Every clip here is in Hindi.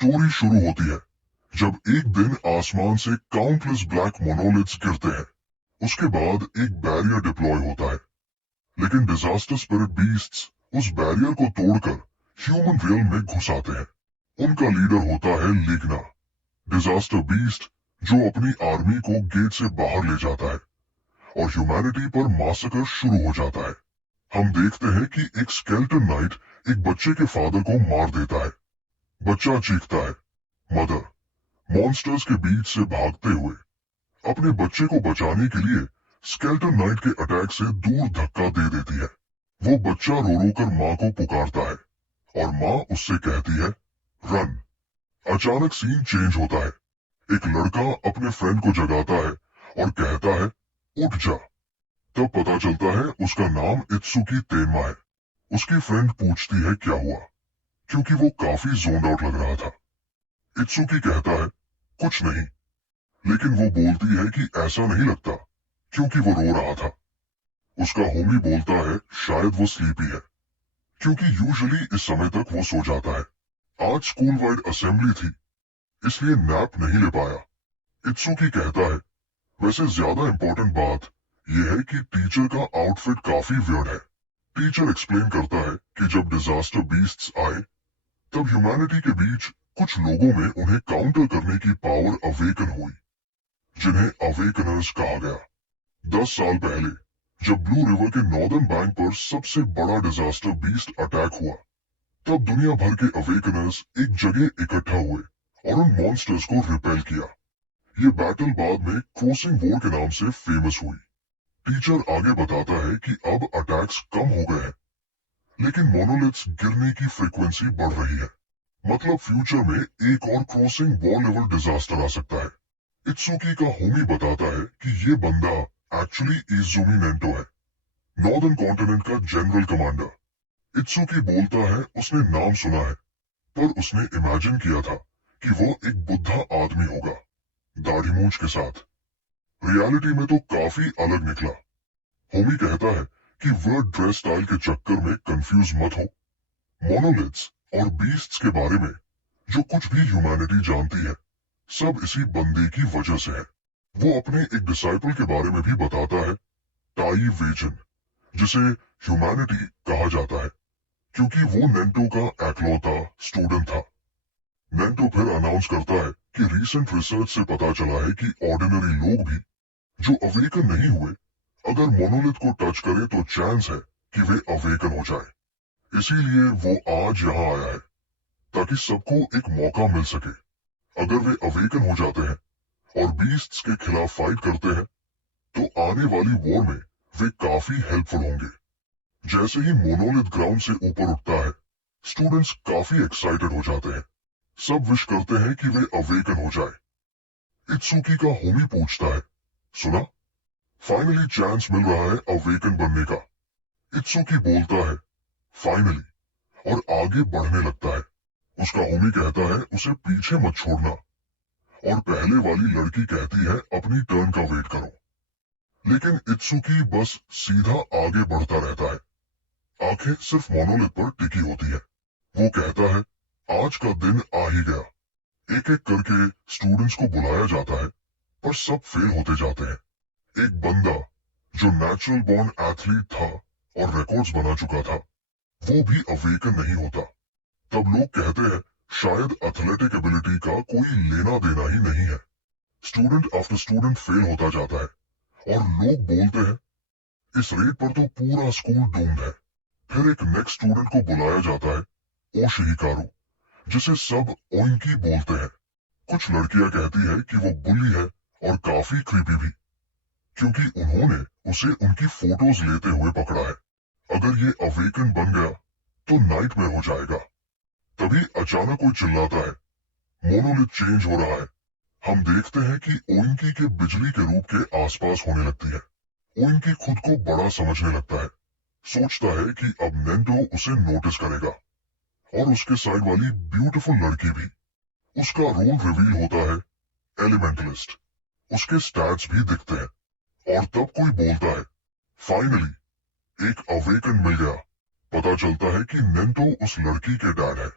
स्टोरी शुरू होती है जब एक दिन आसमान से काउंटलेस ब्लैक मोनोलिथ्स गिरते हैं। उसके बाद एक बैरियर डिप्लॉय होता है, लेकिन डिजास्टर स्पिरिट बीस्ट्स उस बैरियर को तोड़कर ह्यूमन रियल में घुस आते हैं। उनका लीडर होता है लिग्ना, डिजास्टर बीस्ट, जो अपनी आर्मी को गेट से बाहर ले जाता है और ह्यूमैनिटी पर मासकर शुरू हो जाता है। हम देखते हैं कि एक स्केलेटन नाइट एक बच्चे के फादर को मार देता है। बच्चा चीखता है, मदर मॉन्स्टर्स के बीच से भागते हुए अपने बच्चे को बचाने के लिए स्केलेटन नाइट के अटैक से दूर धक्का दे देती है। वो बच्चा रो रो कर माँ को पुकारता है और माँ उससे कहती है, रन। अचानक सीन चेंज होता है। एक लड़का अपने फ्रेंड को जगाता है और कहता है, उठ जा। तब पता चलता है उसका नाम इत्सुकी तेन्मा है। उसकी फ्रेंड पूछती है क्या हुआ, क्योंकि वो काफी जोन्ड आउट लग रहा था। इत्सुकी कहता है, कुछ नहीं, लेकिन वो बोलती है कि ऐसा नहीं लगता क्योंकि वो रो रहा था। उसका होमी बोलता है शायद वो स्लीपी है, क्योंकि यूजुअली इस समय तक वो सो जाता है। आज स्कूल वाइड असेंबली थी, इसलिए नैप नहीं ले पाया। इत्सुकी कहता है, वैसे ज्यादा इंपॉर्टेंट बात यह है कि टीचर का आउटफिट काफी वियर्ड है। टीचर एक्सप्लेन करता है कि जब डिजास्टर बीस्ट्स आए तब ह्यूमैनिटी के बीच कुछ लोगों में उन्हें काउंटर करने की पावर अवेकन हुई, जिन्हें अवेकनर्स कहा गया। 10 साल पहले जब ब्लू रिवर के नॉर्दर्न बैंक पर सबसे बड़ा डिजास्टर बीस्ट अटैक हुआ, तब दुनिया भर के अवेकनर्स एक जगह इकट्ठा हुए और उन मॉन्स्टर्स को रिपेल किया। ये बैटल बाद में क्रॉसिंग वॉर के नाम से फेमस हुई। टीचर आगे बताता है कि अब अटैक्स कम हो गए हैं, लेकिन मोनोलिथ्स गिरने की फ्रीक्वेंसी बढ़ रही है। मतलब फ्यूचर में एक और क्रॉसिंग वॉर लेवल डिजास्टर आ सकता है। इत्सुकी का होमी बताता है कि ये बंदा एक्चुअली इज़ुमी नेंटो है, नॉर्दर्न कॉन्टिनेंट का जनरल कमांडर। इत्सुकी बोलता है उसने नाम सुना है, पर उसने इमेजिन किया था कि वो एक बुद्धा आदमी होगा, दाढ़ी मूंछ के साथ। रियलिटी में तो काफी अलग निकला। होमी कहता है कि वर्ड ड्रेस स्टाइल के चक्कर में कंफ्यूज मत हो। मोनोलिथ्स और बीस्ट्स के बारे में जो कुछ भी ह्यूमैनिटी जानती है, सब इसी बंदे की वजह से है। वो अपने एक डिसाइपल के बारे में भी बताता है, टाई वेजन, जिसे ह्यूमैनिटी कहा जाता है क्योंकि वो नेंटो का एकलौता स्टूडेंट था। नेंटो फिर अनाउंस करता है कि रीसेंट रिसर्च से पता चला है कि ऑर्डिनरी लोग भी जो अवेकन नहीं हुए, अगर मोनोलिथ को टच करे तो चांस है कि वे अवेकन हो जाए। इसीलिए वो आज यहाँ आया है, ताकि सबको एक मौका मिल सके। अगर वे अवेकन हो जाते हैं और बीस्ट्स के खिलाफ फाइट करते हैं, तो आने वाली वॉर में वे काफी हेल्पफुल होंगे। जैसे ही मोनोलिथ ग्राउंड से ऊपर उठता है, स्टूडेंट्स काफी एक्साइटेड हो जाते हैं। सब विश करते हैं कि वे अवेकन हो जाए। इत्सुकी का होमी पूछता है, सुना, फाइनली चांस मिल रहा है अवेकन बनने का। इत्सुकी बोलता है, फाइनली, और आगे बढ़ने लगता है। उसका होमी कहता है उसे पीछे मत छोड़ना, और पहले वाली लड़की कहती है अपनी टर्न का वेट करो। लेकिन इत्सुकी बस सीधा आगे बढ़ता रहता है। आंखें सिर्फ मोनोलिथ पर टिकी होती है। वो कहता है, आज का दिन आ ही गया। एक एक करके स्टूडेंट्स को बुलाया जाता है, पर सब फेल होते जाते हैं। एक बंदा जो नेचुरल बॉर्न एथलीट था और रिकॉर्ड्स बना चुका था, वो भी अवेकन नहीं होता। तब लोग कहते हैं शायद एथलेटिक एबिलिटी का कोई लेना देना ही नहीं है। स्टूडेंट आफ्टर स्टूडेंट फेल होता जाता है और लोग बोलते हैं इस रेट पर तो पूरा स्कूल डूम्ड है। फिर एक नेक्स्ट स्टूडेंट को बुलाया जाता है, ओशिहिकारू, जिसे सब ओइंकी बोलते हैं। कुछ लड़कियां कहती है कि वो बुली है और काफी क्रीपी भी, क्योंकि उन्होंने उसे उनकी फोटोज लेते हुए पकड़ा है। अगर ये अवेकन बन गया तो नाइटमेयर हो जाएगा। तभी अचानक कोई चिल्लाता है, मोनोलिथ चेंज हो रहा है। हम देखते हैं कि ओइंकी के बिजली के रूप के आसपास होने लगती है। ओइंकी खुद को बड़ा समझने लगता है, सोचता है कि अब नेंटो उसे नोटिस करेगा, और उसके साइड वाली ब्यूटीफुल लड़की भी। उसका रोल रिवील होता है, एलिमेंटलिस्ट। उसके स्टैट्स भी दिखते हैं, और तब कोई बोलता है, फाइनली एक अवेकन मिल गया। पता चलता है कि नेंटो उस लड़की के डैड है।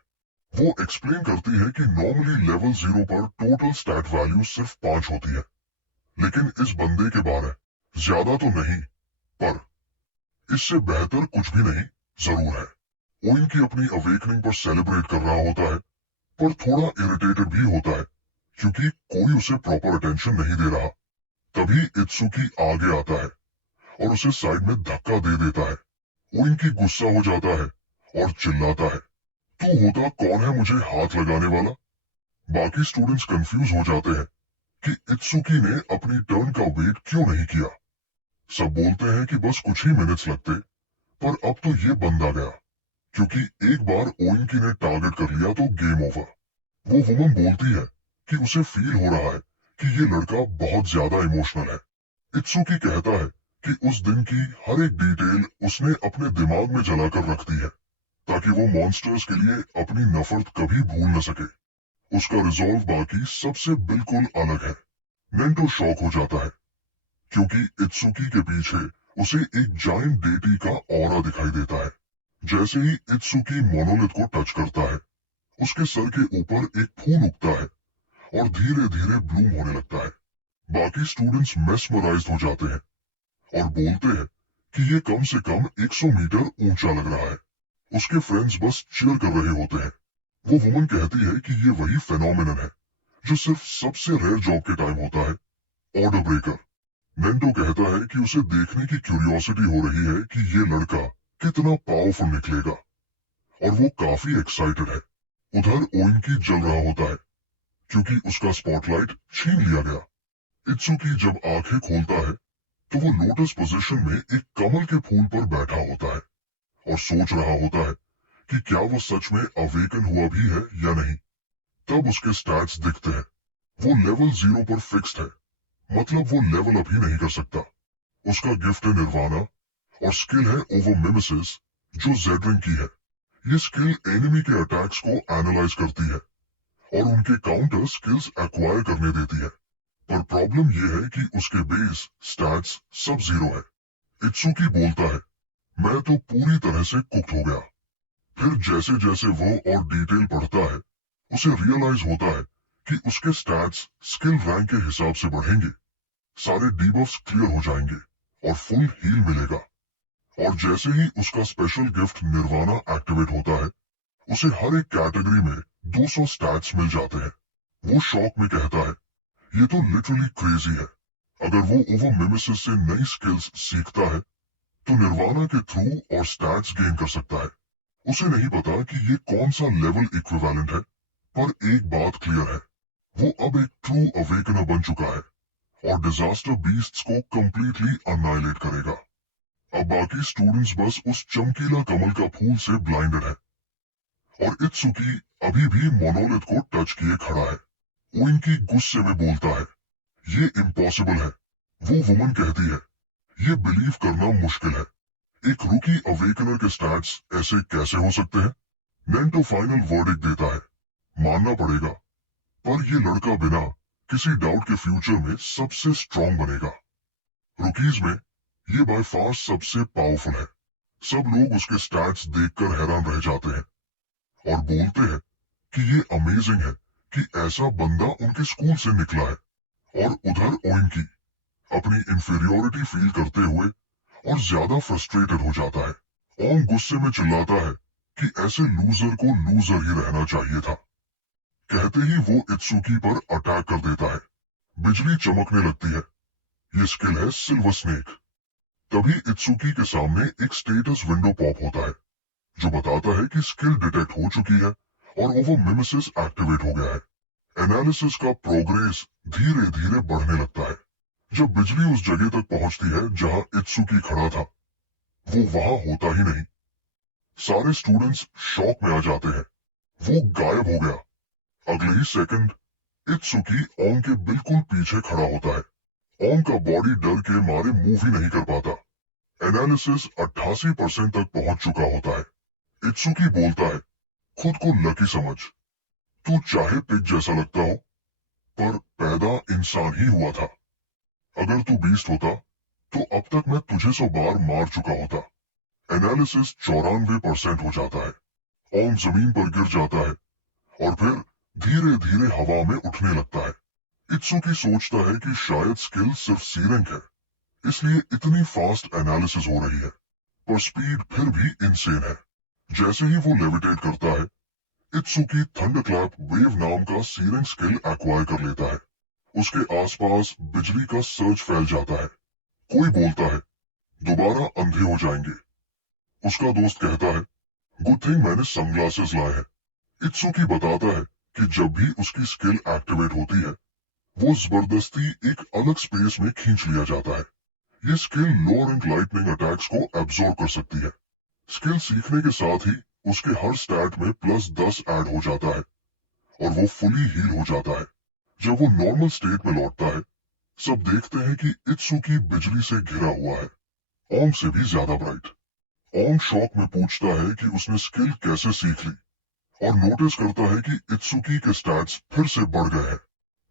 वो एक्सप्लेन करती है कि नॉर्मली लेवल 0 पर टोटल स्टैट वैल्यू सिर्फ 5 होती है, लेकिन इस बंदे के बारे ज्यादा तो नहीं, पर इससे बेहतर कुछ भी नहीं जरूर है। वो इनकी अपनी अवेकनिंग पर सेलिब्रेट कर रहा होता है, पर थोड़ा इरिटेटेड भी होता है क्योंकि कोई उसे प्रॉपर अटेंशन नहीं दे रहा। तभी इत्सुकी आगे आता है और उसे साइड में धक्का दे देता है। वो इनकी गुस्सा हो जाता है और चिल्लाता है, तू होता कौन है मुझे हाथ लगाने वाला। बाकी स्टूडेंट्स कंफ्यूज हो जाते हैं कि इत्सुकी ने अपनी टर्न का वेट क्यों नहीं किया। सब बोलते हैं कि बस कुछ ही मिनट्स लगते, पर अब तो ये बंद आ गया क्योंकि एक बार ओइंकी ने टारगेट कर लिया तो गेम ओवर। वो वुमन बोलती है कि उसे फील हो रहा है कि ये लड़का बहुत ज्यादा इमोशनल है। इत्सुकी कहता है कि उस दिन की हर एक डिटेल उसने अपने दिमाग में जलाकर रख दी है ताकि वो मॉन्स्टर्स के लिए अपनी नफरत कभी भूल न सके। उसका रिजॉल्व बाकी सबसे बिल्कुल अलग है। नेंटो शॉक हो जाता है क्योंकि इत्सुकी के पीछे उसे एक जायंट डेटी का ऑरा दिखाई देता है। जैसे ही इत्सुकी मोनोलिथ को टच करता है, उसके सर के ऊपर एक फूल उगता है और धीरे धीरे ब्लूम होने लगता है। बाकी स्टूडेंट्स मेस्मराइज्ड हो जाते हैं और बोलते हैं कि ये कम से कम 100 मीटर ऊंचा लग रहा है। उसके फ्रेंड्स बस चीयर कर रहे होते हैं। वो वुमन कहती है कि ये वही फेनोमेनन है जो सिर्फ सबसे रेयर जॉब के टाइम होता है, ऑर्डर ब्रेकर। नेंटो कहता है कि उसे देखने की क्यूरियोसिटी हो रही है कि ये लड़का कितना पावरफुल निकलेगा, और वो काफी एक्साइटेड है। उधर ओइंकी जल रहा होता है क्योंकि उसका स्पॉटलाइट छीन लिया गया। इत्सुकी जब आंखें खोलता है तो वो लोटस पोजीशन में एक कमल के फूल पर बैठा होता है और सोच रहा होता है कि क्या वो सच में अवेकन हुआ भी है या नहीं। तब उसके स्टैट्स दिखते हैं। वो लेवल 0 पर फिक्स्ड है, मतलब वो लेवल अप ही नहीं कर सकता। उसका गिफ्ट है निर्वाणा और स्किल है ओवर मिमेसिस जो जेड रैंक की है। ये स्किल एनिमी के अटैक्स को एनालाइज करती है और उनके काउंटर स्किल्स एक्वायर करने देती है। पर प्रॉब्लम यह है कि उसके बेस स्टैट्स सब 0 है। इत्सुकी बोलता है, मैं तो पूरी तरह से कुक्ड हो गया। फिर जैसे जैसे वो और डिटेल पढ़ता है, उसे रियलाइज होता है कि उसके स्टैट्स स्किल रैंक के हिसाब से बढ़ेंगे, सारे डीबफ्स क्लियर हो जाएंगे और फुल हील मिलेगा। और जैसे ही उसका स्पेशल गिफ्ट निर्वाणा एक्टिवेट होता है, उसे हर एक कैटेगरी में 200 स्टैट्स मिल जाते हैं। वो शॉक में कहता है, ये तो लिटरली क्रेजी है। अगर वो ओवर मिमेसिस से नई स्किल्स सीखता है तो निर्वाणा के थ्रू और स्टैट्स गेन कर सकता है। उसे नहीं पता कि ये कौन सा लेवल इक्विवेलेंट है, पर एक बात क्लियर है, वो अब एक ट्रू अवेकनर बन चुका है और डिजास्टर बीस्ट्स को कंप्लीटली अनाइलेट करेगा। अब बाकी स्टूडेंट्स बस उस चमकीला कमल का फूल से ब्लाइंडेड है और इत्सुकी अभी भी मोनोलिथ को टच किए खड़ा है। वो इनकी गुस्से में बोलता है, ये इम्पॉसिबल है। वो वुमन कहती है, ये बिलीव करना मुश्किल है, एक रुकी अवेकनर के स्टैट्स ऐसे कैसे हो सकते हैं। नेंटो फाइनल वर्डिक्ट देता है, मानना पड़ेगा, पर ये लड़का बिना किसी डाउट के फ्यूचर में सबसे स्ट्रांग बनेगा। रुकीज में ये बाय फार सबसे पावरफुल है। सब लोग उसके स्टैट्स देखकर हैरान रह जाते हैं और बोलते हैं कि ये अमेजिंग है कि ऐसा बंदा उनके स्कूल से निकला है। और उधर ओइंकी अपनी इंफीरियोरिटी फील करते हुए और ज्यादा फ्रस्ट्रेटेड हो जाता है। ओम गुस्से में चिल्लाता है कि ऐसे लूजर को लूजर ही रहना चाहिए था। कहते ही वो इत्सुकी पर अटैक कर देता है। बिजली चमकने लगती है। ये स्किल है सिल्वर स्नेक। तभी इत्सुकी के सामने एक स्टेटस विंडो पॉप होता है जो बताता है कि स्किल डिटेक्ट हो चुकी है और ओवर मिमेसिस एक्टिवेट हो गया है। एनालिसिस का प्रोग्रेस धीरे धीरे बढ़ने लगता है। जब बिजली उस जगह तक पहुंचती है जहां इत्सुकी खड़ा था, वो वहां होता ही नहीं। सारे स्टूडेंट्स शॉक में आ जाते हैं। वो गायब हो गया। अगले ही सेकंड इत्सुकी ओंग के बिल्कुल पीछे खड़ा होता है। ओंग का बॉडी डर के मारे मूव ही नहीं कर पाता। एनालिसिस 88% तक पहुंच चुका होता है। इत्सुकी बोलता है, खुद को लकी समझ। तू चाहे पिग जैसा लगता हो, पर पैदा इंसान ही हुआ था। अगर तू बीस्ट होता तो अब तक मैं तुझे 100 बार मार चुका होता। एनालिसिस 94% हो जाता है। ओम जमीन पर गिर जाता है और फिर धीरे धीरे हवा में उठने लगता है। इत्सुकी सोचता है कि शायद स्किल सिर्फ सी रैंक है, इसलिए इतनी फास्ट एनालिसिस हो रही है, पर स्पीड फिर भी इनसेन है। जैसे ही वो लेविटेट करता है, इत्सुकी थंडरक्लैप वेव नाम का सी रैंक स्किल एक्वायर कर लेता है। उसके आसपास बिजली का सर्ज फैल जाता है। कोई बोलता है, दोबारा अंधे हो जाएंगे। उसका दोस्त कहता है, गुड थिंग मैंने सनग्लासेस लाए हैं। इत्सुकी बताता है कि जब भी उसकी स्किल एक्टिवेट होती है, वो जबरदस्ती एक अलग स्पेस में खींच लिया जाता है। ये स्किल लो रैंक लाइटनिंग अटैक्स को एब्जॉर्ब कर सकती है। स्किल सीखने के साथ ही उसके हर स्टैट में +10 ऐड हो जाता है और वो फुली हील हो जाता है। जब वो नॉर्मल स्टेट में लौटता है, सब देखते हैं कि इत्सुकी बिजली से घिरा हुआ है, ओंग से भी ज्यादा ब्राइट। ओंग शॉक में पूछता है कि उसने स्किल कैसे सीख ली और नोटिस करता है कि इत्सुकी के स्टैट्स फिर से बढ़ गए हैं।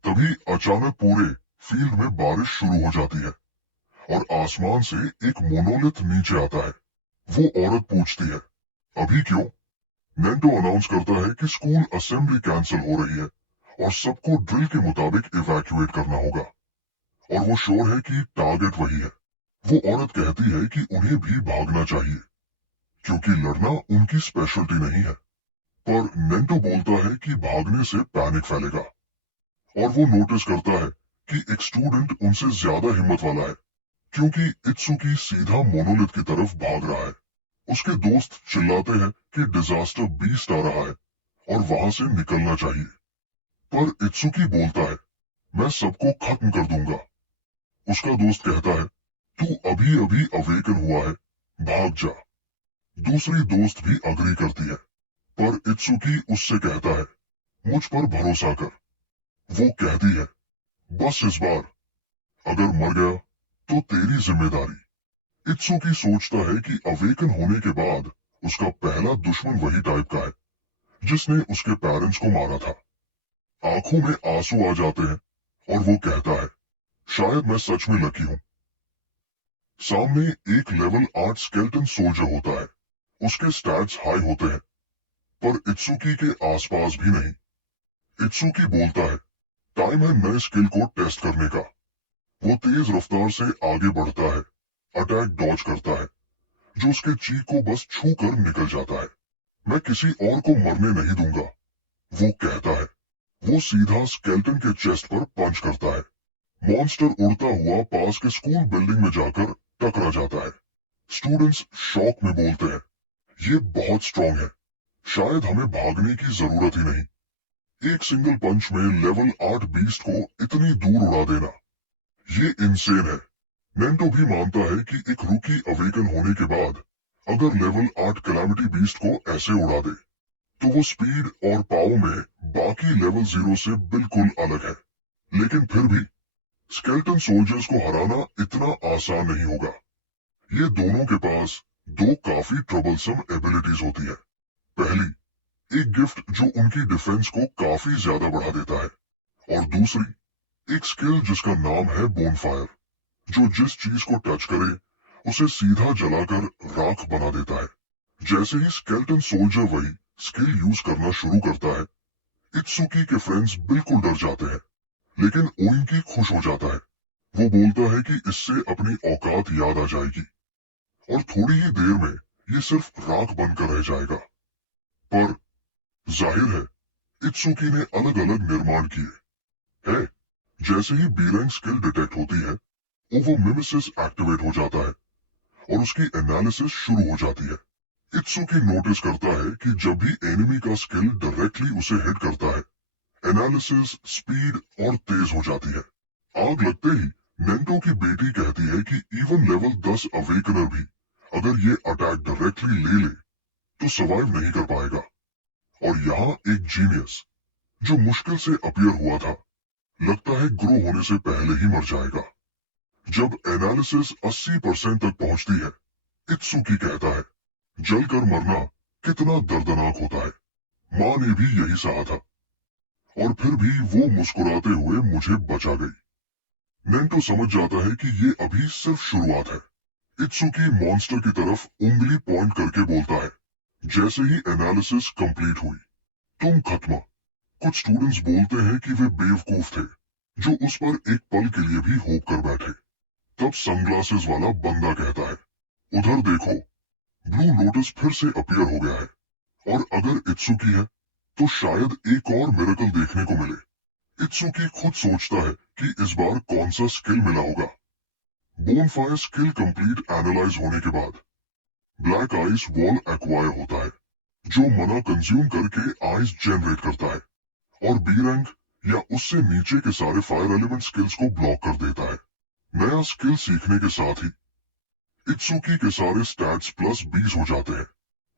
तभी अचानक पूरे फील्ड में बारिश शुरू हो जाती है और आसमान से एक मोनोलिथ नीचे आता है। वो औरत पूछती है, अभी क्यों? नेंटो अनाउंस करता है कि स्कूल असेंबली कैंसिल हो रही है और सबको ड्रिल के मुताबिक इवैक्यूएट करना होगा, और वो श्योर है कि टारगेट वही है। वो औरत कहती है कि उन्हें भी भागना चाहिए क्योंकि लड़ना उनकी स्पेशलिटी नहीं है, पर नेंटो बोलता है कि भागने से पैनिक फैलेगा। और वो नोटिस करता है कि एक स्टूडेंट उनसे ज्यादा हिम्मत वाला है, क्योंकि इत्सुकी सीधा मोनोलिथ की तरफ भाग रहा है। उसके दोस्त चिल्लाते हैं कि डिजास्टर बीस्ट आ रहा है और वहां से निकलना चाहिए, पर इत्सुकी बोलता है, मैं सबको खत्म कर दूंगा। उसका दोस्त कहता है, तू अभी अभी अवेकन हुआ है, भाग जा। दूसरी दोस्त भी अग्री करती है, पर इत्सुकी उससे कहता है, मुझ पर भरोसा कर। वो कहती है, बस इस बार, अगर मर गया तो तेरी जिम्मेदारी। इत्सुकी सोचता है कि अवेकन होने के बाद उसका पहला दुश्मन वही टाइप का है जिसने उसके पेरेंट्स को मारा था। आंखों में आंसू आ जाते हैं और वो कहता है, शायद मैं सच में लकी हूं। सामने एक लेवल 8 स्केल्टन सोल्जर होता है। उसके स्टैट्स हाई होते हैं, पर इत्सुकी के आसपास भी नहीं। इत्सुकी बोलता है, टाइम है नए स्किल को टेस्ट करने का। वो तेज रफ्तार से आगे बढ़ता है, अटैक डॉज करता है, जो उसके चीक को बस छू कर निकल जाता है। मैं किसी और को मरने नहीं दूंगा, वो कहता है। वो सीधा स्केल्टन के चेस्ट पर पंच करता है। मॉन्स्टर उड़ता हुआ पास के स्कूल बिल्डिंग में जाकर टकरा जाता है। स्टूडेंट्स शॉक में बोलते हैं, ये बहुत स्ट्रांग है, शायद हमें भागने की जरूरत ही नहीं। एक सिंगल पंच में लेवल 8 बीस्ट को इतनी दूर उड़ा देना, ये इंसेन है। नेंटो भी मानता है कि एक रूकी अवेकन होने के बाद अगर लेवल 8 कैलामिटी बीस्ट को ऐसे उड़ा दे, तो वो स्पीड और पाव में बाकी लेवल 0 से बिल्कुल अलग है। लेकिन फिर भी स्केल्टन सोल्जर्स को हराना इतना आसान नहीं होगा। ये दोनों के पास दो काफी ट्रबलसम एबिलिटीज होती है। पहली, एक गिफ्ट जो उनकी डिफेंस को काफी ज्यादा बढ़ा देता है, और दूसरी, एक स्किल जिसका नाम है बोनफायर, जो जिस चीज को टच करे उसे सीधा जलाकर राख बना देता है। जैसे ही स्केल्टन सोल्जर वही स्किल यूज करना शुरू करता है, इत्सुकी के फ्रेंड्स बिल्कुल डर जाते हैं, लेकिन ओइंकी खुश हो जाता है। वो बोलता है कि इससे अपनी औकात याद आ जाएगी और थोड़ी ही देर में ये सिर्फ राख बनकर रह जाएगा। पर जाहिर है इत्सुकी ने अलग अलग निर्माण किए है। जैसे ही बी रैंक स्किल डिटेक्ट होती है, वो मिमेसिस एक्टिवेट हो जाता है और उसकी एनालिसिस शुरू हो जाती है। इत्सुकी नोटिस करता है कि जब भी एनिमी का स्किल डायरेक्टली उसे हिट करता है, एनालिसिस स्पीड और तेज हो जाती है। आग लगते ही नेंटो की बेटी कहती है कि इवन लेवल 10 अवेकनर भी अगर ये अटैक डायरेक्टली ले ले तो सर्वाइव नहीं कर पाएगा। और यहाँ एक जीनियस जो मुश्किल से अपीयर हुआ था, लगता है ग्रो होने से पहले ही मर जाएगा। जब एनालिसिस 80% तक पहुंचती है, इत्सुकी कहता है, जलकर मरना कितना दर्दनाक होता है, माँ ने भी यही सहा था, और फिर भी वो मुस्कुराते हुए मुझे बचा गई। नेंटो समझ जाता है कि ये अभी सिर्फ शुरुआत है। इत्सुकी मॉन्स्टर की तरफ उंगली पॉइंट करके बोलता है, जैसे ही एनालिसिस कंप्लीट हुई, तुम खत्म। कुछ स्टूडेंट्स बोलते हैं कि वे बेवकूफ थे जो उस पर एक पल के लिए भी होप कर बैठे। तब सनग्लासेस वाला बंदा कहता है, उधर देखो, ब्लू लोटस फिर से अपीयर हो गया है और अगर इत्सुकी है तो शायद एक और मिरेकल देखने को मिले। इत्सुकी खुद सोचता है कि इस बार कौन सा स्किल मिला होगा। बोनफायर स्किल कंप्लीट एनालाइज होने के बाद ब्लैक आइस वॉल एक्वायर होता है जो मना कंज्यूम करके आइस जनरेट करता है और बी रैंक या उससे नीचे के सारे फायर एलिमेंट स्किल्स को ब्लॉक कर देता है। नया स्किल सीखने के साथ ही इत्सुकी के सारे स्टैट्स प्लस 20 हो जाते हैं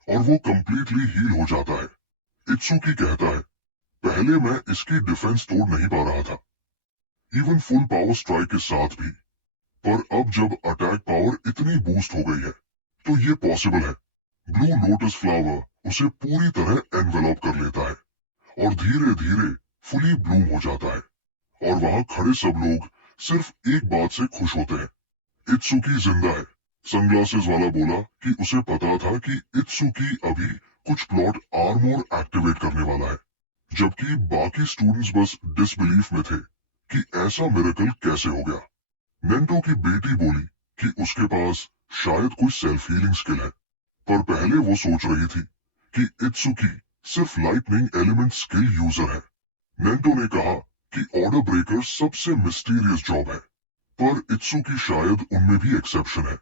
और वो कंप्लीटली हील हो जाता है। इत्सुकी कहता है, पहले मैं इसकी डिफेंस तोड़ नहीं पा रहा था, इवन फुल पावर स्ट्राइक के साथ भी, पर अब जब अटैक पावर इतनी बूस्ट हो गई है तो ये पॉसिबल है। ब्लू लोटस फ्लावर उसे पूरी तरह एनवेलप कर लेता है और धीरे धीरे फुली ब्लूम हो जाता है और वहां खड़े सब लोग सिर्फ एक बात से खुश होते हैं, इत्सुकी जिंदा है। सनग्लासेस वाला बोला कि उसे पता था कि इत्सुकी अभी कुछ प्लॉट आर्मोर एक्टिवेट करने वाला है, जबकि बाकी स्टूडेंट्स बस डिसबिलीफ में थे कि ऐसा मिरेकल कैसे हो गया। नेंटो की बेटी बोली कि उसके पास शायद कोई सेल्फ हीलिंग स्किल है, पर पहले वो सोच रही थी कि इत्सुकी सिर्फ लाइटनिंग एलिमेंट स्किल यूजर है। नेंटो ने कहा कि ऑर्डर ब्रेकर सबसे मिस्टीरियस जॉब है, पर इत्सुकी शायद उनमें भी एक्सेप्शन है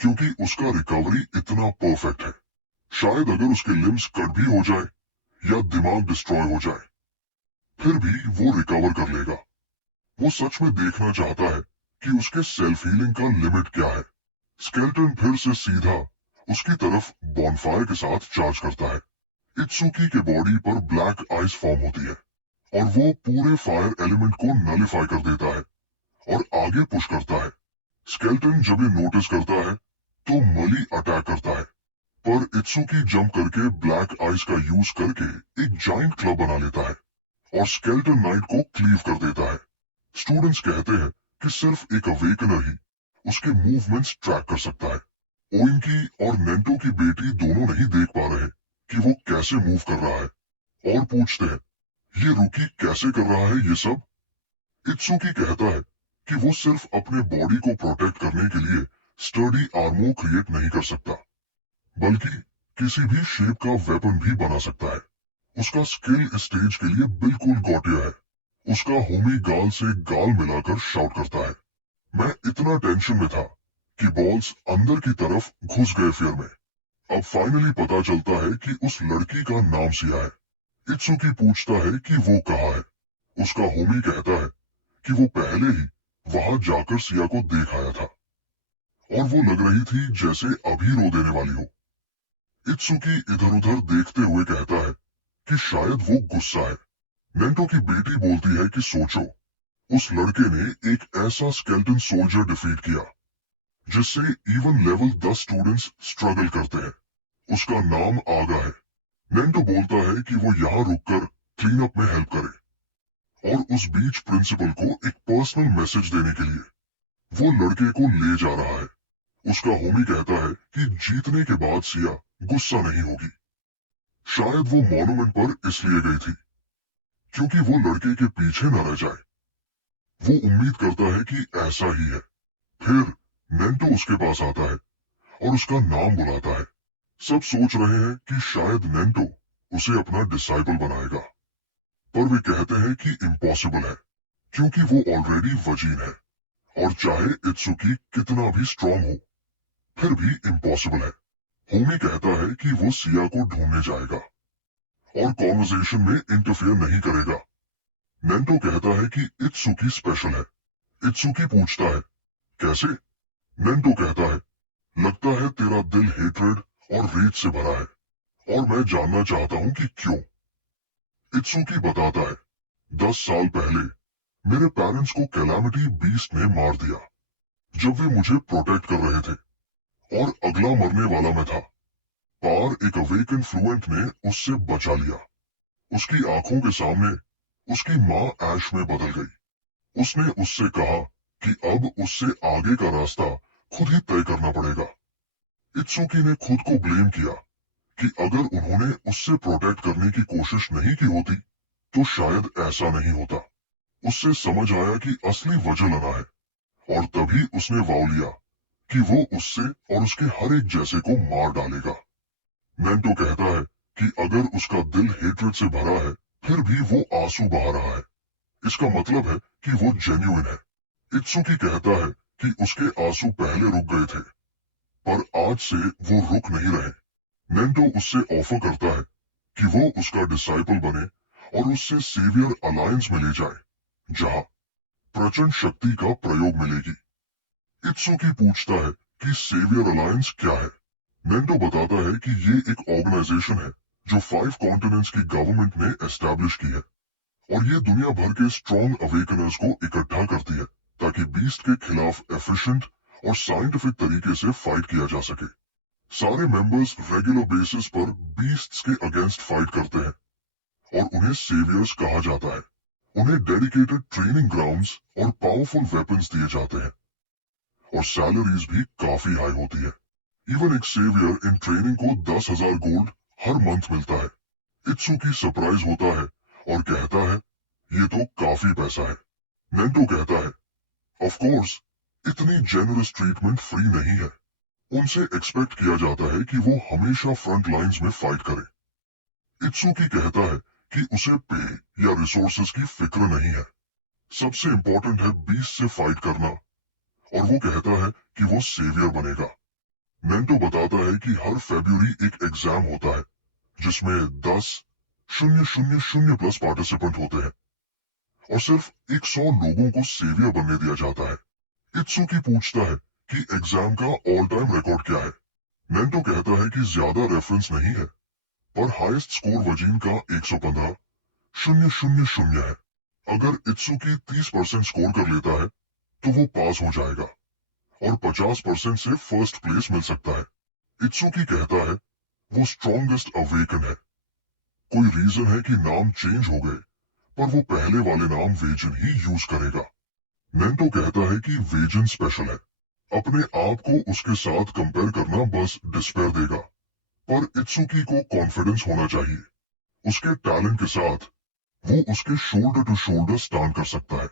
क्योंकि उसका रिकवरी इतना परफेक्ट है। शायद अगर उसके लिम्स कट भी हो जाए या दिमाग डिस्ट्रॉय हो जाए फिर भी वो रिकवर कर लेगा। वो सच में देखना चाहता है कि उसके सेल्फ हीलिंग का लिमिट क्या है। स्केलेटन फिर से सीधा उसकी तरफ बॉनफायर के साथ चार्ज करता है। इत्सुकी के बॉडी पर ब्लैक आइस फॉर्म होती है और वो पूरे फायर एलिमेंट को नलिफाई कर देता है और आगे पुश करता है। स्केलेटन जब ये नोटिस करता है तो मली अटैक करता है, पर इत्सुकी जंप करके ब्लैक आइस का यूज करके एक जाइंट क्लब बना लेता है और स्केलेटन नाइट को क्लीव कर देता है। स्टूडेंट्स कहते हैं कि सिर्फ एक अवेकनर ही उसके मूवमेंट्स ट्रैक कर सकता है। ओइंकी और नेंटो की बेटी दोनों नहीं देख पा रहे कि वो कैसे मूव कर रहा है और पूछते हैं, ये रुकी कैसे कर रहा है ये सब। इत्सुकी कहता है कि वो सिर्फ अपने बॉडी को प्रोटेक्ट करने के लिए स्टर्डी आर्मो क्रिएट नहीं कर सकता, बल्कि किसी भी शेप का वेपन भी बना सकता है। उसका स्किल स्टेज के लिए बिल्कुल गौटिया है। उसका होमी गाल से गाल मिलाकर शाउट करता है, मैं इतना टेंशन में था कि बॉल्स अंदर की तरफ घुस गए फियर में। अब फाइनली पता चलता है कि उस लड़की का नाम सिया है। इत्सुकी पूछता है कि वो कहाँ है। उसका होमी कहता है कि वो पहले ही वहां जाकर सिया को देख आया था और वो लग रही थी जैसे अभी रो देने वाली हो। इत्सुकी इधर उधर देखते हुए कहता है कि शायद वो गुस्सा है। नेंटो की बेटी बोलती है कि सोचो, उस लड़के ने एक ऐसा स्केलेटन सोल्जर डिफीट किया जिससे इवन लेवल 10 स्टूडेंट्स स्ट्रगल करते हैं। उसका नाम आगा है। नेंटो बोलता है कि वो यहाँ रुककर क्लीन अप में हेल्प करे और उस बीच प्रिंसिपल को एक पर्सनल मैसेज देने के लिए वो लड़के को ले जा रहा है। उसका होमी कहता है कि जीतने के बाद सिया गुस्सा नहीं होगी। शायद वो मॉन्यूमेंट पर इसलिए गई थी क्योंकि वो लड़के के पीछे न रह जाए। वो उम्मीद करता है कि ऐसा ही है। फिर नेंटो उसके पास आता है और उसका नाम बुलाता है। सब सोच रहे हैं कि शायद नेंटो उसे अपना डिसाइपल बनाएगा, पर वे कहते हैं कि इम्पॉसिबल है क्योंकि वो ऑलरेडी वजीन है और चाहे इत्सुकी कितना भी स्ट्रांग हो फिर भी इम्पॉसिबल है। होमी कहता है कि वो सिया को ढूंढने जाएगा और कॉन्वर्सेशन में इंटरफेयर नहीं करेगा। नेंटो कहता है कि इत्सुकी स्पेशल है। इत्सुकी पूछता है, कैसे? नेंटो कहता है, लगता है तेरा दिल हेट्रेड और रेज से भरा है और मैं जानना चाहता हूं कि क्यों। इत्सुकी बताता है, 10 साल पहले मेरे पेरेंट्स को कैलामिटी बीस्ट ने मार दिया जब वे मुझे प्रोटेक्ट कर रहे थे और अगला मरने वाला मैं था। पार एक अवेकन फ्लुएंट ने उससे बचा लिया। उसकी आंखों के सामने उसकी माँ ऐश में बदल गई। उसने उससे कहा कि अब उससे आगे का रास्ता खुद ही तय करना पड़ेगा। इत्सुकी ने खुद को ब्लेम किया कि अगर उन्होंने उससे प्रोटेक्ट करने की कोशिश नहीं की होती तो शायद ऐसा नहीं होता। उससे समझ आया कि असली वजह लना है, और तभी उसने वाव लिया कि वो उससे और उसके हर एक जैसे को मार डालेगा। नेंटो कहता है कि अगर उसका दिल हेट्रेड से भरा है फिर भी वो आंसू बहा रहा है, इसका मतलब है कि वो जेन्युइन है। इत्सुकी कहता है कि उसके आंसू पहले रुक गए थे, पर आज से वो रुक नहीं रहे। नेंटो उससे ऑफर करता है कि वो उसका डिसाइपल बने और उससे सेवियर अलायंस में ले जाए, जहां प्रचंड शक्ति का प्रयोग मिलेगी। इत्सुकी पूछता है कि सेवियर अलायंस क्या है। नेंटो बताता है कि ये एक ऑर्गेनाइजेशन है जो 5 कॉन्टिनेंट्स की गवर्नमेंट ने एस्टैब्लिश की है, और ये दुनिया भर के स्ट्रॉन्ग अवेकनर्स को इकट्ठा करती है ताकि बीस्ट के खिलाफ एफिशिएंट और साइंटिफिक तरीके से फाइट किया जा सके। सारे मेंबर्स रेगुलर बेसिस पर बीस्ट्स के अगेंस्ट फाइट करते हैं और उन्हें सेवियर्स कहा जाता है। उन्हें डेडिकेटेड ट्रेनिंग ग्राउंड्स और पावरफुल वेपन्स दिए जाते हैं, और सैलरीज भी काफी हाई होती है। इवन एक सेवियर इन ट्रेनिंग को 10,000 गोल्ड हर मंथ मिलता है। इत्सुकी सरप्राइज होता है और कहता है ये तो काफी पैसा है। नेंटो कहता है ऑफ कोर्स इतनी जेनरस ट्रीटमेंट फ्री नहीं है। उनसे एक्सपेक्ट किया जाता है कि वो हमेशा फ्रंट लाइंस में फाइट करे। इत्सुकी कहता है कि उसे पे या रिसोर्सेज की फिक्र नहीं है, सबसे इंपॉर्टेंट है बीस्ट से फाइट करना, और वो कहता है कि वो सेवियर बनेगा। नेंटो बताता है कि हर फरवरी एक एग्जाम होता है जिसमें 10,000 प्लस पार्टिसिपेंट होते हैं, और सिर्फ 100 लोगों को सेवियर बनने दिया जाता है। इत्सुकी पूछता है कि एग्जाम का ऑल टाइम रिकॉर्ड क्या है। नेंटो कहता है कि ज्यादा रेफरेंस नहीं है, पर हाईएस्ट स्कोर वजीन का 115,000 है। अगर इत्सुकी 30% स्कोर कर लेता है तो वो पास हो जाएगा, और 50% से फर्स्ट प्लेस मिल सकता है। इत्सुकी कहता है वो स्ट्रॉन्गेस्ट अवेकन है। कोई रीजन है कि नाम चेंज हो गए, पर वो पहले वाले नाम वेजन ही यूज करेगा। नेंटो कहता है कि वेजन स्पेशल है, अपने आप को उसके साथ कंपेयर करना बस डिस्पेयर देगा, पर इत्सुकी को कॉन्फिडेंस होना चाहिए। उसके टैलेंट के साथ वो उसके शोल्डर टू शोल्डर स्टैंड कर सकता है।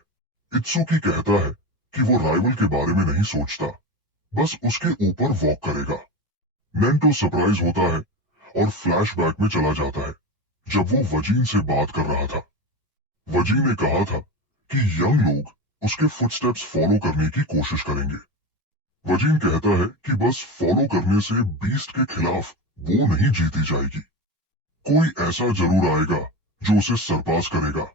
इत्सुकी कहता है कि वो राइवल के बारे में नहीं सोचता, बस उसके ऊपर वॉक करेगा। नेंटो सरप्राइज होता है और फ्लैशबैक में चला जाता है जब वो वजीन से बात कर रहा था। वजीन ने कहा था कि यंग लोग उसके फुटस्टेप्स फॉलो करने की कोशिश करेंगे। वजीन कहता है कि बस फॉलो करने से बीस्ट के खिलाफ वो नहीं जीती जाएगी, कोई ऐसा जरूर आएगा जो उसे सरपास करेगा।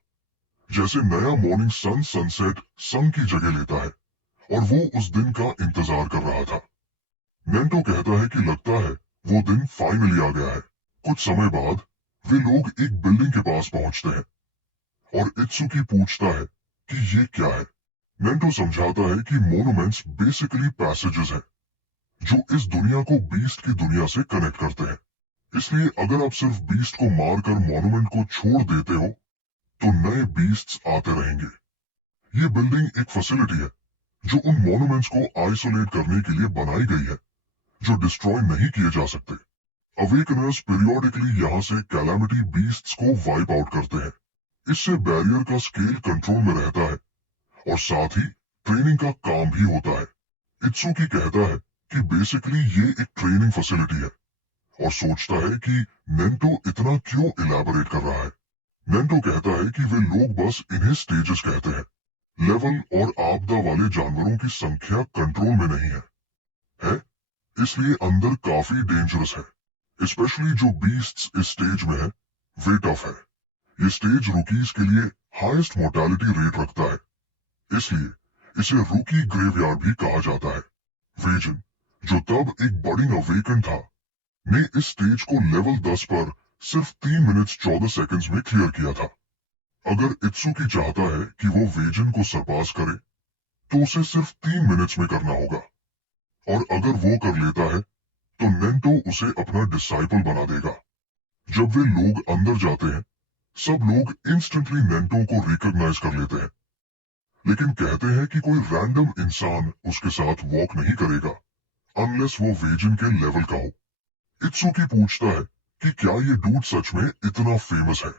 जैसे नया मॉर्निंग सन सनसेट सन की जगह लेता है, और वो उस दिन का इंतजार कर रहा था। नेंटो कहता है कि लगता है वो दिन फाइनली आ गया है। कुछ समय बाद वे लोग एक बिल्डिंग के पास पहुंचते हैं, और इत्सुकी पूछता है कि ये क्या है। नेंटो समझाता है कि मोनूमेंट्स बेसिकली पैसेजेस हैं जो इस दुनिया को बीस्ट की दुनिया से कनेक्ट करते हैं। इसलिए अगर आप सिर्फ बीस्ट को मारकर मॉन्यूमेंट को छोड़ देते हो तो नए बीस्ट्स आते रहेंगे। ये बिल्डिंग एक फैसिलिटी है जो उन मॉन्यूमेंट्स को आइसोलेट करने के लिए बनाई गई है जो डिस्ट्रॉय नहीं किए जा सकते। अवेकनर्स पीरियोडिकली यहाँ से कैलामिटी बीस्ट्स को वाइप आउट करते हैं। इससे बैरियर का स्केल कंट्रोल में रहता है, और साथ ही ट्रेनिंग का काम भी होता है। इत्सुकी कहता है कि बेसिकली ये एक ट्रेनिंग फैसिलिटी है, और सोचता है कि नेंटो इतना क्यों इलैबोरेट कर रहा है। नेंटो कहता है कि वे लोग बस इन्हें स्टेजेस कहते हैं। लेवल और आपदा वाले जानवरों की संख्या कंट्रोल में नहीं है, इसलिए अंदर काफी डेंजरस है। स्पेशली जो बीस्ट्स इस स्टेज में है वे टफ है। ये स्टेज रूकीज के लिए हाईएस्ट मोर्टेलिटी रेट रखता है, इसलिए इसे रूकी ग्रेवयार्ड भी कहा जाता है। वेजन, जो तब एक बडिंग अवेकन था, ने इस स्टेज को लेवल 10 पर सिर्फ 3 मिनट्स 14 सेकंड्स में क्लियर किया था। अगर इत्सुकी चाहता है कि वो वेजन को सरपास करे तो उसे सिर्फ 3 मिनट्स में करना होगा, और अगर वो कर लेता है तो नेंटो उसे अपना डिसाइपल बना देगा। जब वे लोग अंदर जाते हैं सब लोग इंस्टेंटली नेंटो को रिकॉग्नाइज कर लेते हैं, लेकिन कहते हैं कि कोई रैंडम इंसान उसके साथ वॉक नहीं करेगा अनलेस वो वेजन के लेवल का हो। इत्सुकी पूछता है कि क्या ये डूड सच में इतना फेमस है।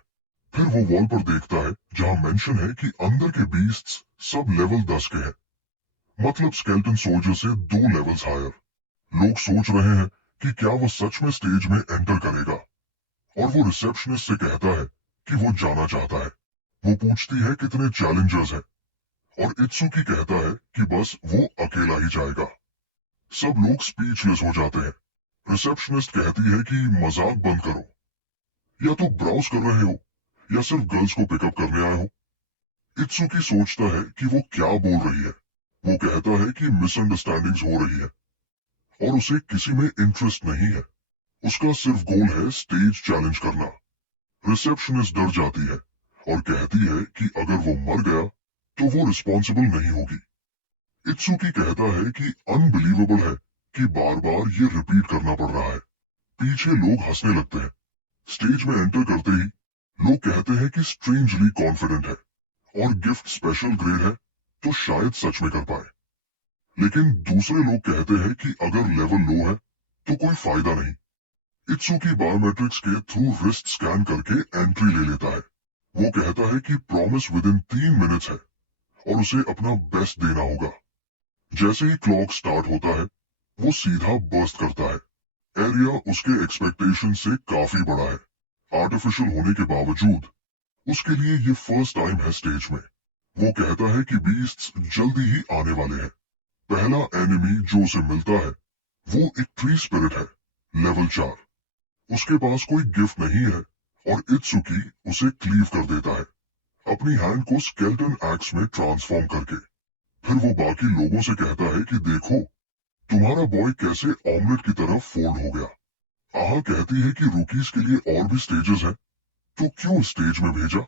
फिर वो वॉल पर देखता है जहां मेंशन है कि अंदर के बीस्ट्स सब लेवल 10 के हैं, मतलब स्केलेटन सोल्जर से 2 लेवल्स हायर। लोग सोच रहे हैं कि क्या वो सच में स्टेज में एंटर करेगा, और वो रिसेप्शनिस्ट से कहता है कि वो जाना चाहता है। वो पूछती है कितने चैलेंजर्स हैं, और इत्सुकी कहता है कि बस वो अकेला ही जाएगा। सब लोग स्पीचलेस हो जाते हैं। रिसेप्शनिस्ट कहती है कि मजाक बंद करो, या तो ब्राउज कर रहे हो या सिर्फ गर्ल्स को पिकअप करने आए हो। इत्सुकी सोचता है कि वो क्या बोल रही है। वो कहता है कि मिसअंडरस्टैंडिंग्स हो रही है और उसे किसी में इंटरेस्ट नहीं है। उसका सिर्फ गोल है स्टेज चैलेंज करना। रिसेप्शनिस्ट डर जाती है और कहती है कि अगर वो मर गया तो वो रिस्पॉन्सिबल नहीं होगी। इत्सुकी कहता है कि अनबिलीवेबल है कि बार बार ये रिपीट करना पड़ रहा है। पीछे लोग हंसने लगते हैं। स्टेज में एंटर करते ही लोग कहते हैं कि स्ट्रेंजली कॉन्फिडेंट है और गिफ्ट स्पेशल ग्रेड है तो शायद सच में कर पाए। लेकिन दूसरे लोग कहते हैं कि अगर लेवल लो है तो कोई फायदा नहीं। इत्सुकी बायोमेट्रिक्स के थ्रू रिस्ट स्कैन करके एंट्री ले लेता है। वो कहता है कि प्रॉमिस विद इन 3 मिनट्स है और उसे अपना बेस्ट देना होगा। जैसे ही क्लॉक स्टार्ट होता है वो सीधा बर्स्ट करता है। एरिया उसके एक्सपेक्टेशन से काफी बड़ा है। आर्टिफिशियल होने के बावजूद उसके लिए ये फर्स्ट टाइम है स्टेज में। वो कहता है कि बीस्ट्स जल्दी ही आने वाले हैं। पहला एनिमी जो उसे मिलता है वो एक ट्री स्पिरिट है, लेवल 4। उसके पास कोई गिफ्ट नहीं है और इत्सुकी उसे क्लीव कर देता है, अपनी हैंड को स्केलेटन एक्स में ट्रांसफॉर्म करके। फिर वो बाकी लोगों से कहता है कि देखो तुम्हारा बॉय कैसे ऑमलेट की तरह फोल्ड हो गया। आहा कहती है कि रूकीज के लिए और भी स्टेजेस हैं, तो क्यों स्टेज में भेजा।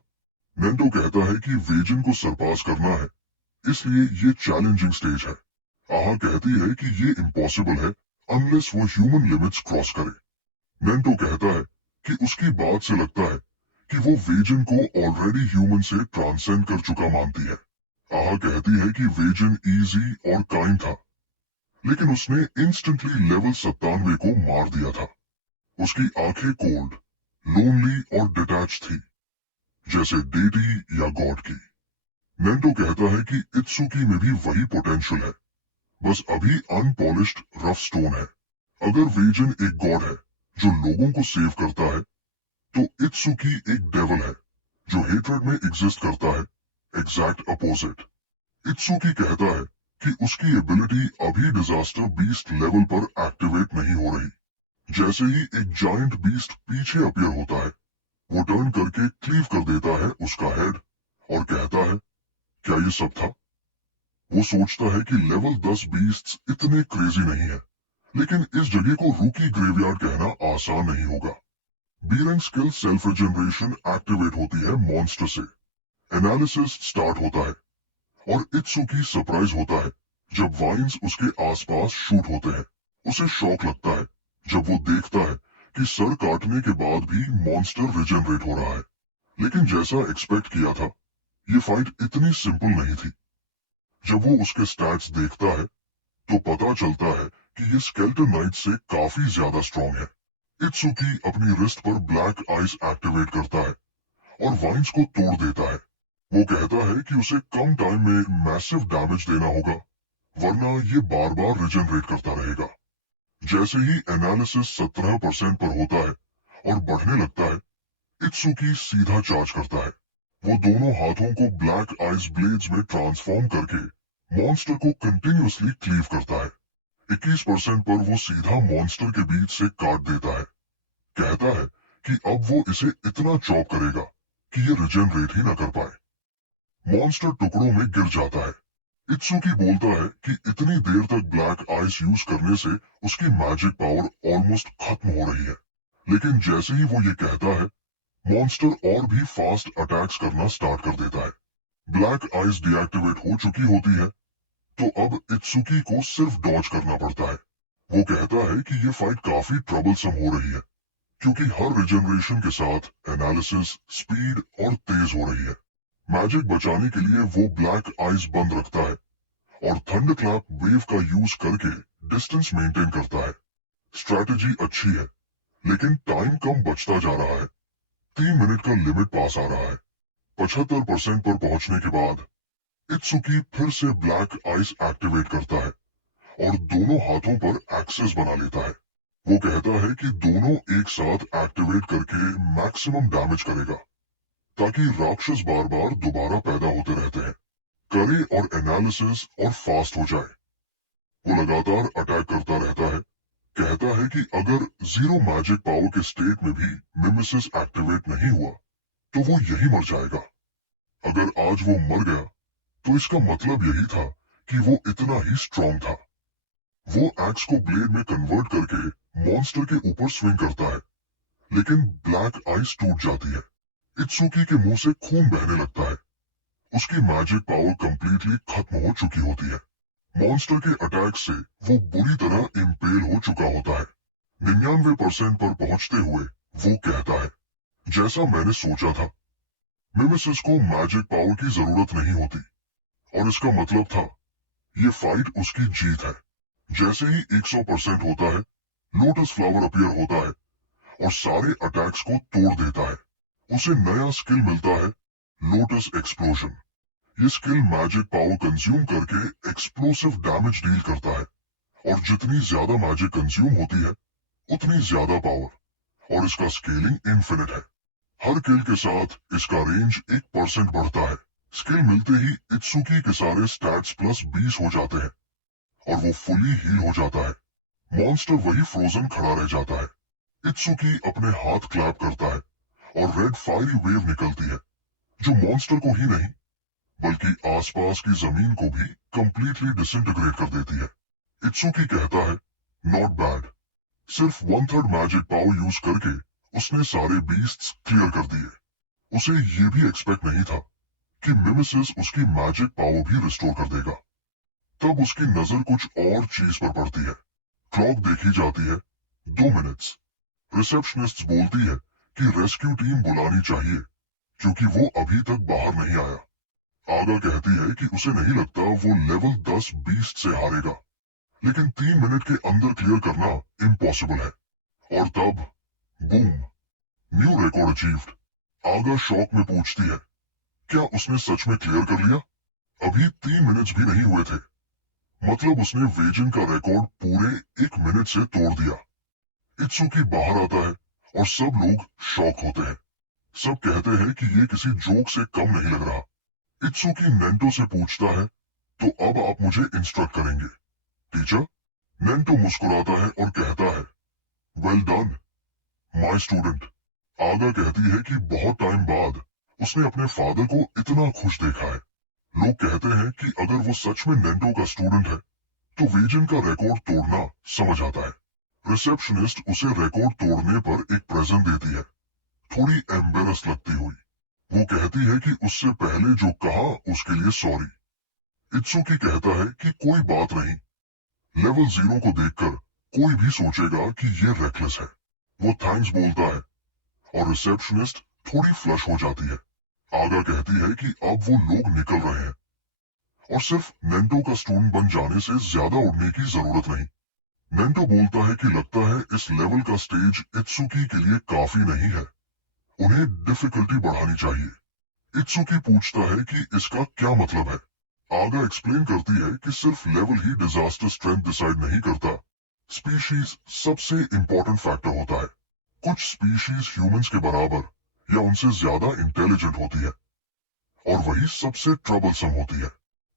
नेंटो कहता है कि वेजन को सरपास करना है, इसलिए ये चैलेंजिंग स्टेज है। आहा कहती है कि ये इम्पॉसिबल है अनलेस वो ह्यूमन लिमिट्स क्रॉस करे। नेंटो कहता है कि उसकी बात से लगता है कि वो वेजन को ऑलरेडी ह्यूमन से ट्रांसेंड कर चुका मानती है। आहा कहती है कि वेजन इजी और काइंड था, लेकिन उसने इंस्टेंटली लेवल 97 को मार दिया था। उसकी आंखें कोल्ड, लोनली और डिटैच थी, जैसे डेटी या गॉड की। नेंटो कहता है कि इत्सुकी में भी वही पोटेंशियल है, बस अभी अनपॉलिश्ड रफ स्टोन है। अगर वेजन एक गॉड है जो लोगों को सेव करता है, तो इत्सुकी एक डेविल है जो हेट्रेड में एग्जिस्ट करता है, एग्जैक्ट अपोजिट। इत्सुकी कहता है कि उसकी एबिलिटी अभी डिजास्टर बीस्ट लेवल पर एक्टिवेट नहीं हो रही। जैसे ही एक जायंट बीस्ट पीछे अपीयर होता है, वो टर्न करके क्लीव कर देता है उसका हेड और कहता है, क्या ये सब था। वो सोचता है कि लेवल 10 बीस्ट्स इतने क्रेजी नहीं है, लेकिन इस जगह को रूकी ग्रेवयार्ड कहना आसान नहीं होगा। बीरेंग स्किल सेल्फ रिजनरेशन एक्टिवेट होती है मॉन्स्टर से। एनालिसिस स्टार्ट होता है और इत्सुकी सरप्राइज होता है जब वाइन्स उसके आसपास शूट होते हैं। उसे शॉक लगता है जब वो देखता है कि सर काटने के बाद भी मॉन्स्टर रिजनरेट हो रहा है। लेकिन जैसा एक्सपेक्ट किया था, ये फाइट इतनी सिंपल नहीं थी। जब वो उसके स्टैट्स देखता है तो पता चलता है कि ये स्केलेटन नाइट से काफी ज्यादा स्ट्रॉन्ग है। इत्सुकी अपनी रिस्ट पर ब्लैक आइस एक्टिवेट करता है और वाइन्स को तोड़ देता है। वो कहता है कि उसे कम टाइम में मैसिव डैमेज देना होगा, वरना ये बार बार रिजनरेट करता रहेगा। जैसे ही एनालिसिस 17% पर होता है और बढ़ने लगता है, इत्सुकी सीधा चार्ज करता है। वो दोनों हाथों को ब्लैक आइस ब्लेड्स में ट्रांसफॉर्म करके मॉन्स्टर को कंटिन्यूअसली क्लीव करता है। 21% पर वो सीधा मॉन्स्टर के बीच से काट देता है। कहता है कि अब वो इसे इतना चॉप करेगा कि ये रिजनरेट ही ना कर पाए। मॉन्स्टर टुकड़ों में गिर जाता है। इत्सुकी बोलता है कि इतनी देर तक ब्लैक आइस यूज करने से उसकी मैजिक पावर ऑलमोस्ट खत्म हो रही है। लेकिन जैसे ही वो ये कहता है, मॉन्स्टर और भी फास्ट अटैक्स करना स्टार्ट कर देता है। ब्लैक आइस डीएक्टिवेट हो चुकी होती है, तो अब इत्सुकी को सिर्फ डॉज करना पड़ता है। वो कहता है कि ये फाइट काफी ट्रबलसम हो रही है, क्योंकि हर रिजनरेशन के साथ एनालिसिस स्पीड और तेज हो रही है। मैजिक बचाने के लिए वो ब्लैक आइस बंद रखता है और थंडर क्लैप वेव का यूज करके डिस्टेंस मेंटेन करता है। स्ट्रैटेजी अच्छी है, लेकिन टाइम कम बचता जा रहा है। 3 मिनट का लिमिट पास आ रहा है। 75% पर पहुंचने के बाद इत्सुकी फिर से ब्लैक आइस एक्टिवेट करता है और दोनों हाथों पर एक्सेस बना लेता है। वो कहता है कि दोनों एक साथ एक्टिवेट करके मैक्सिमम डैमेज करेगा ताकि राक्षस बार बार दोबारा पैदा होते रहते हैं, करे और एनालिसिस और फास्ट हो जाए। वो लगातार अटैक करता रहता है, कहता है कि अगर जीरो मैजिक पावर के स्टेट में भी मिमेसिस एक्टिवेट नहीं हुआ तो वो यही मर जाएगा। अगर आज वो मर गया तो इसका मतलब यही था कि वो इतना ही स्ट्रांग था। वो एक्स को ब्लेड में कन्वर्ट करके मॉन्स्टर के ऊपर स्विंग करता है, लेकिन ब्लैक आइस टूट जाती है। इत्सुकी के मुंह से खून बहने लगता है। उसकी मैजिक पावर कंप्लीटली खत्म हो चुकी होती है। मॉन्स्टर के अटैक से वो बुरी तरह इम्पेल हो चुका होता है। 99% पर पहुंचते हुए वो कहता है, जैसा मैंने सोचा था, मिमेसिस को मैजिक पावर की जरूरत नहीं होती और इसका मतलब था ये फाइट उसकी जीत है। जैसे ही 100% होता है, लोटस फ्लावर अपीयर होता है और सारे अटैक्स को तोड़ देता है। उसे नया स्किल मिलता है, लोटस एक्सप्लोजन। ये स्किल मैजिक पावर कंज्यूम करके एक्सप्लोसिव डैमेज डील करता है और जितनी ज्यादा मैजिक कंज्यूम होती है उतनी ज्यादा पावर, और इसका स्केलिंग इन्फिनिट है। हर किल के साथ इसका रेंज 1% बढ़ता है। स्किल मिलते ही इत्सुकी के सारे स्टैट्स प्लस 20 हो जाते हैं और वो फुली हील हो जाता है। मॉन्स्टर वही फ्रोजन खड़ा रह जाता है। इत्सुकी अपने हाथ क्लैप करता है और रेड फायरी वेव निकलती है जो मॉन्स्टर को ही नहीं बल्कि आसपास की जमीन को भी कंप्लीटली डिसइंटीग्रेट कर देती है। इत्सुकी कहता है, नॉट बैड। सिर्फ 1/3 मैजिक पावर यूज करके उसने सारे बीस्ट्स क्लियर कर दिए। उसे ये भी एक्सपेक्ट नहीं था कि मिमेसिस उसकी मैजिक पावर भी रिस्टोर कर देगा। तब उसकी नजर कुछ और चीज पर पड़ती है। क्लॉक देखी जाती है, 2 मिनट्स। रिसेप्शनिस्ट बोलती है कि रेस्क्यू टीम बुलानी चाहिए क्योंकि वो अभी तक बाहर नहीं आया। आगा कहती है कि उसे नहीं लगता वो लेवल 10 बीस्ट से हारेगा, लेकिन 3 मिनट के अंदर क्लियर करना इम्पॉसिबल है। और तब बूम, न्यू रिकॉर्ड अचीव्ड। आगा शॉक में पूछती है, क्या उसने सच में क्लियर कर लिया? अभी 3 मिनट्स भी नहीं हुए थे। मतलब उसने वेजिन का रिकॉर्ड पूरे 1 मिनट से तोड़ दिया। इत्सुकी बाहर आता है और सब लोग शॉक होते हैं। सब कहते हैं कि ये किसी जोक से कम नहीं लग रहा। इत्सुकी नेंटो से पूछता है, तो अब आप मुझे इंस्ट्रक्ट करेंगे, टीचर? नेंटो मुस्कुराता है और कहता है, वेल डन माय स्टूडेंट। आगा कहती है कि बहुत टाइम बाद उसने अपने फादर को इतना खुश देखा है। लोग कहते हैं कि अगर वो सच में नेंटो का स्टूडेंट है तो वेजन का रिकॉर्ड तोड़ना समझ आता है। रिसेप्शनिस्ट उसे रिकॉर्ड तोड़ने पर एक प्रेजेंट देती है, थोड़ी एम्बेरस लगती हुई। वो कहती है कि उससे पहले जो कहा उसके लिए सॉरी। इत्सुकी कहता है कि कोई बात नहीं, लेवल 0 को देखकर कोई भी सोचेगा कि ये रेकलेस है। वो थैंक्स बोलता है और रिसेप्शनिस्ट थोड़ी फ्लश हो जाती है। आगा कहती है कि अब वो लोग निकल रहे हैं और सिर्फ नेंटो का स्टूडेंट बन जाने से ज्यादा उड़ने की जरूरत नहीं। नेंटो बोलता है कि लगता है इस लेवल का स्टेज इत्सुकी के लिए काफी नहीं है, उन्हें डिफिकल्टी बढ़ानी चाहिए। इत्सुकी पूछता है कि इसका क्या मतलब है। आगा एक्सप्लेन करती है कि सिर्फ लेवल ही डिजास्टर स्ट्रेंथ डिसाइड नहीं करता, स्पीशीज सबसे इंपॉर्टेंट फैक्टर होता है। कुछ स्पीशीज ह्यूमंस के बराबर या उनसे ज्यादा इंटेलिजेंट होती है और वही सबसे ट्रबलसम होती है।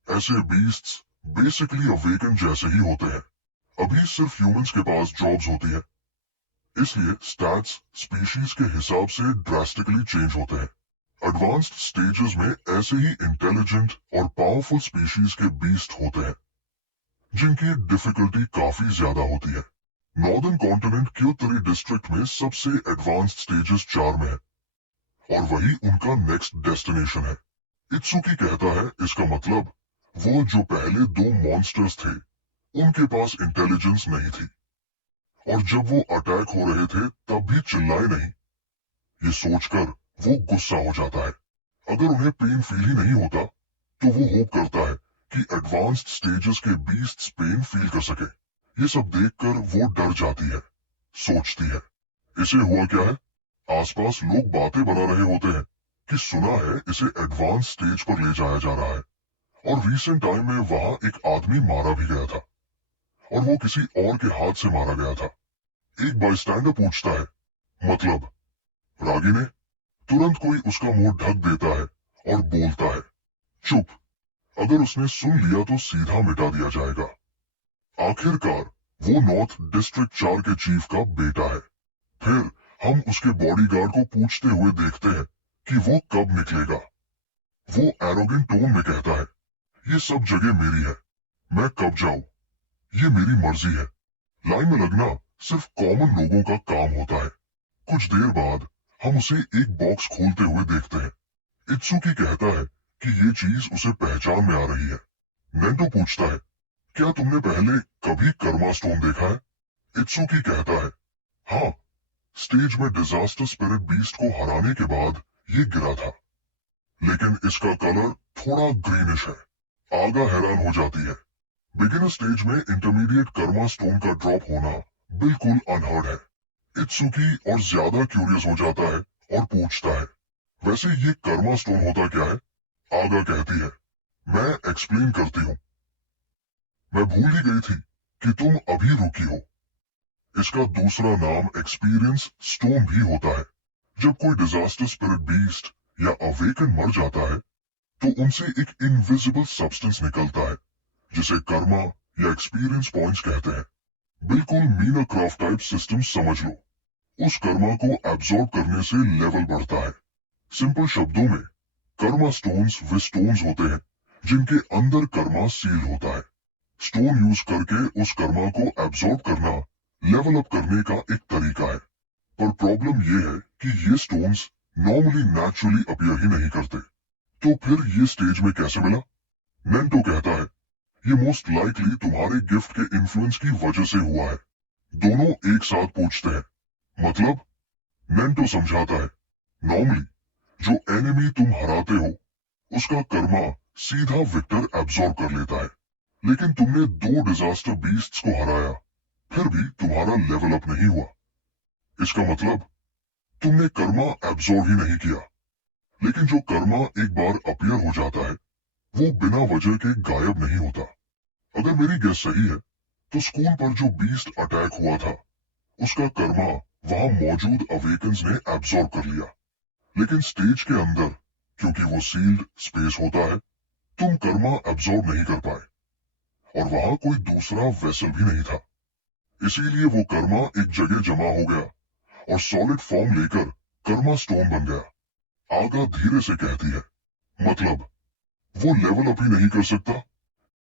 ऐसे बीस्ट्स बेसिकली अवेकन जैसे ही होते हैं। अभी सिर्फ ह्यूमंस के पास जॉब्स होती है, इसलिए स्टैट्स स्पीशीज के हिसाब से ड्रास्टिकली चेंज होते हैं। एडवांस्ड स्टेजेस में ऐसे ही इंटेलिजेंट और पावरफुल स्पीशीज के बीस्ट होते हैं जिनकी डिफिकल्टी काफी ज्यादा होती है। नॉर्दर्न कॉन्टिनेंट क्योतरी डिस्ट्रिक्ट में सबसे एडवांस्ड स्टेजेस 4 में है और वही उनका नेक्स्ट डेस्टिनेशन है। इत्सुकी कहता है इसका मतलब वो जो पहले 2 मॉन्स्टर्स थे उनके पास इंटेलिजेंस नहीं थी और जब वो अटैक हो रहे थे तब भी चिल्लाए नहीं। ये सोचकर वो गुस्सा हो जाता है। अगर उन्हें पेन फील ही नहीं होता तो वो होप करता है कि एडवांस्ड स्टेजेस के बीस्ट्स पेन फील कर सके। ये सब देखकर वो डर जाती है, सोचती है, इसे हुआ क्या है? आसपास लोग बातें बना रहे होते हैं कि सुना है इसे एडवांस स्टेज पर ले जाया जा रहा है, और रीसेंट टाइम में वहां एक आदमी मारा भी गया था, और वो किसी और के हाथ से मारा गया था। एक बाइस्टैंडर पूछता है, मतलब? रागिनी, तुरंत कोई उसका मुंह ढक देता है और बोलता है, चुप। अगर उसने सुन लिया तो सीधा मिटा दिया जाएगा। आखिरकार वो नॉर्थ डिस्ट्रिक्ट 4 के चीफ का बेटा है। फिर हम उसके बॉडीगार्ड को पूछते हुए देखते हैं कि वो कब निकलेगा। वो एरोगेंट टोन में कहता है, ये सब जगह मेरी है, मैं कब जाऊं, ये मेरी मर्जी है। लाइन में लगना सिर्फ कॉमन लोगों का काम होता है। कुछ देर बाद हम उसे एक बॉक्स खोलते हुए देखते हैं। इत्सुकी कहता है कि ये चीज उसे पहचान में आ रही है। नेंटो पूछता है, क्या तुमने पहले कभी कर्मा स्टोन देखा है? इत्सुकी कहता है, हाँ, स्टेज में डिजास्टर स्पिरिट बीस्ट को हराने के बाद ये गिरा था, लेकिन इसका कलर थोड़ा ग्रीनिश है। आगा हैरान हो जाती है। बिगिनर स्टेज में इंटरमीडिएट कर्मा स्टोन का ड्रॉप होना बिल्कुल अनहर्ड है। इत्सुकी और ज्यादा क्यूरियस हो जाता है और पूछता है, वैसे ये कर्मा स्टोन होता क्या है? आगा कहती है, मैं एक्सप्लेन करती हूँ। मैं भूल ही गई थी कि तुम अभी रुकी हो। इसका दूसरा नाम एक्सपीरियंस स्टोन भी होता है। जब कोई डिजास्टर स्पिरिट बीस्ट या अवेकन मर जाता है तो उनसे एक इनविजिबल सब्सटेंस निकलता है जिसे कर्मा या एक्सपीरियंस पॉइंट्स कहते हैं। बिल्कुल मीना क्राफ्ट टाइप सिस्टम समझ लो। उस कर्मा को एब्जॉर्ब करने से लेवल बढ़ता है। सिंपल शब्दों में कर्मा स्टोन्स वे स्टोन्स होते हैं जिनके अंदर कर्मा सील होता है। स्टोन यूज करके उस कर्मा को एब्जॉर्ब करना लेवल अप करने का एक तरीका है। पर प्रॉब्लम ये है कि ये स्टोन्स नॉर्मली नेचुरली अपीयर ही नहीं करते। तो फिर ये स्टेज में कैसे मिला? नेंटो कहता है, ये मोस्ट लाइकली तुम्हारे गिफ्ट के इन्फ्लुएंस की वजह से हुआ है। दोनों एक साथ पूछते हैं, मतलब? नेंटो समझाता है, नॉर्मली जो एनिमी तुम हराते हो उसका कर्मा सीधा विक्टर एब्जॉर्ब कर लेता है, लेकिन तुमने 2 डिजास्टर बीस्ट्स को हराया, फिर भी तुम्हारा लेवल अप नहीं हुआ। इसका मतलब तुमने कर्मा एब्जॉर्ब ही नहीं किया। लेकिन जो कर्मा एक बार अपीयर हो जाता है वो बिना वजह के गायब नहीं होता। अगर मेरी गेस सही है तो स्कूल पर जो बीस्ट अटैक हुआ था उसका कर्मा वहां मौजूद अवेकन्स ने एब्जॉर्ब कर लिया, लेकिन स्टेज के अंदर क्योंकि वो सील्ड स्पेस होता है तुम कर्मा एब्जॉर्ब नहीं कर पाए, और वहां कोई दूसरा वेसल भी नहीं था। इसीलिए वो कर्मा एक जगह जमा हो गया और सॉलिड फॉर्म लेकर कर्मा स्टोन बन गया। आगा धीरे से कहती है, मतलब वो लेवल अप ही नहीं कर सकता?